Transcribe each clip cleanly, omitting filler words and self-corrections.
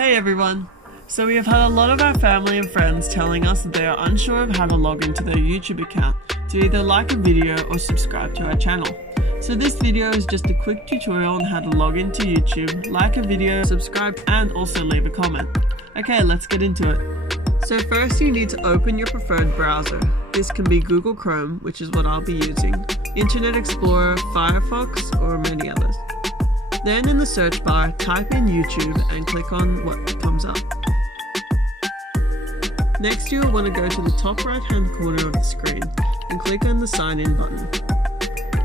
Hey everyone! So we have had a lot of our family and friends telling us that they are unsure of how to log into their YouTube account to either like a video or subscribe to our channel. So this video is just a quick tutorial on how to log into YouTube, like a video, subscribe, and also leave a comment. Okay, let's get into it. So first you need to open your preferred browser. This can be Google Chrome, which is what I'll be using, Internet Explorer, Firefox, or many others. Then in the search bar, type in YouTube and click on what comes up. Next you will want to go to the top right hand corner of the screen and click on the sign in button.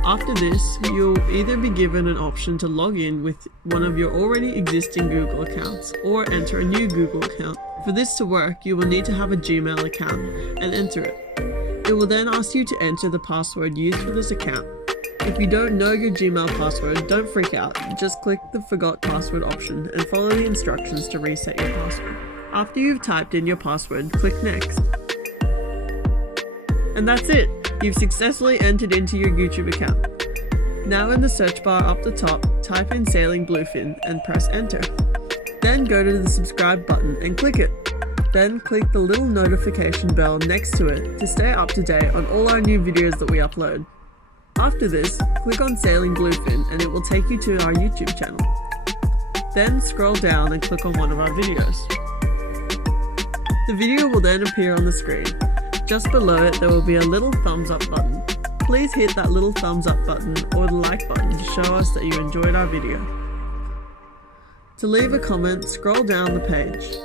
After this, you'll either be given an option to log in with one of your already existing Google accounts or enter a new Google account. For this to work, you will need to have a Gmail account and enter it. It will then ask you to enter the password used for this account. If you don't know your Gmail password, don't freak out. Just click the Forgot Password option and follow the instructions to reset your password. After you've typed in your password, click Next. And that's it! You've successfully entered into your YouTube account. Now in the search bar up the top, type in Sailing Bluefin and press Enter. Then go to the subscribe button and click it. Then click the little notification bell next to it to stay up to date on all our new videos that we upload. After this, click on Sailing Bluefin and it will take you to our YouTube channel. Then scroll down and click on one of our videos. The video will then appear on the screen. Just below it there will be a little thumbs up button. Please hit that little thumbs up button or the like button to show us that you enjoyed our video. To leave a comment, scroll down the page.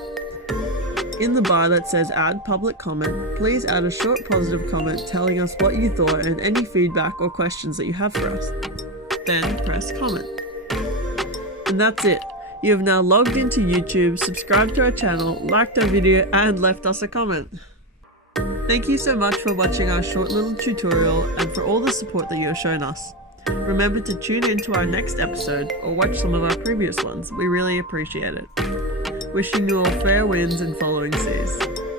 In the bar that says Add Public Comment, please add a short positive comment telling us what you thought and any feedback or questions that you have for us. Then press Comment. And that's it. You have now logged into YouTube, subscribed to our channel, liked our video, and left us a comment. Thank you so much for watching our short little tutorial and for all the support that you have shown us. Remember to tune in to our next episode or watch some of our previous ones. We really appreciate it. Wishing you all fair winds and following seas.